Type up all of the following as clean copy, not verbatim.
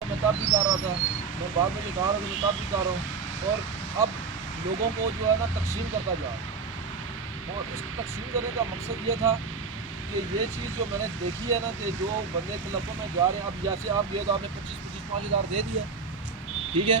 میں تب بھی کر رہا تھا، میں بعد میں جو کہا رہا تھا میں تب بھی کر رہا ہوں، اور اب لوگوں کو جو ہے نا تقسیم کرتا جا رہا ہوں۔ اور اس کو تقسیم کرنے کا مقصد یہ تھا کہ یہ چیز جو میں نے دیکھی ہے نا کہ جو بندے کلبوں میں جا رہے ہیں، اب جیسے آپ گئے تو آپ نے 25,000 دے دیا، ٹھیک ہے،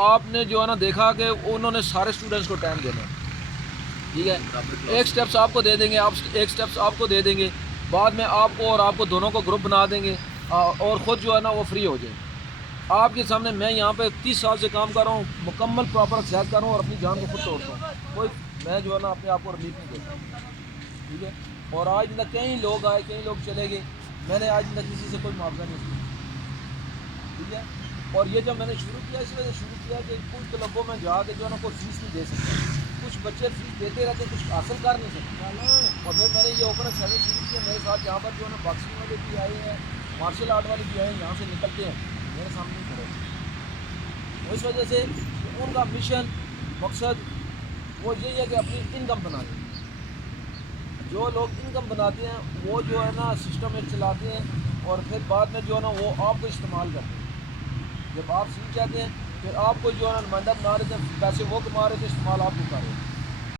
آپ نے جو ہے نا دیکھا کہ انہوں نے سارے اسٹوڈنٹس کو ٹائم دینا ہے، ٹھیک ہے، ایک سٹیپس آپ کو دے دیں گے، ایک سٹیپس آپ کو دے دیں گے، بعد میں آپ کو اور آپ کو دونوں کو گروپ بنا دیں گے، اور خود جو ہے نا وہ فری ہو جائیں۔ آپ کے سامنے میں یہاں پہ 30 سال سے کام کر رہا ہوں، مکمل پراپر ایکسرسائز کر رہا ہوں اور اپنی جان کو خود توڑتا ہوں، کوئی میں جو ہے نا اپنے آپ کو ریلیف نہیں دیتا، ٹھیک ہے، اور آج تک کئی لوگ آئے، کئی لوگ چلے گئے، میں نے آج تک کسی سے کوئی معاوضہ نہیں کیا، ٹھیک ہے، اور یہ جب میں نے شروع کیا اس وجہ سے شروع کیا کہ کچھ کلبوں میں جا کے جو ہے نا کوئی فیس نہیں دے سکتا، کچھ بچے فیس دیتے رہتے کچھ حاصل کر نہیں سکتے، اور پھر میں نے یہ اوپن ایکسرسائز شروع کیا، میرے ساتھ یہاں پر جو ہے نا باکسنگ والے بھی آئے ہیں، مارشل آرٹ والے بھی آئے ہیں، یہاں سے نکلتے ہیں میرے سامنے ہی کھڑے ہیں، اس وجہ سے ان کا مشن مقصد وہ یہی ہے کہ اپنی انکم بناتے ہیں، جو لوگ انکم بناتے ہیں وہ جو ہے نا سسٹم ایک چلاتے ہیں، اور پھر بعد میں جو ہے نا وہ آپ کو استعمال کرتے ہیں، جب آپ سیکھ جاتے ہیں پھر آپ کو جو ہے نا نمائندہ بنا رہے تھے، پیسے وہ کما رہے تھے، استعمال آپ کو کر رہے ہیں۔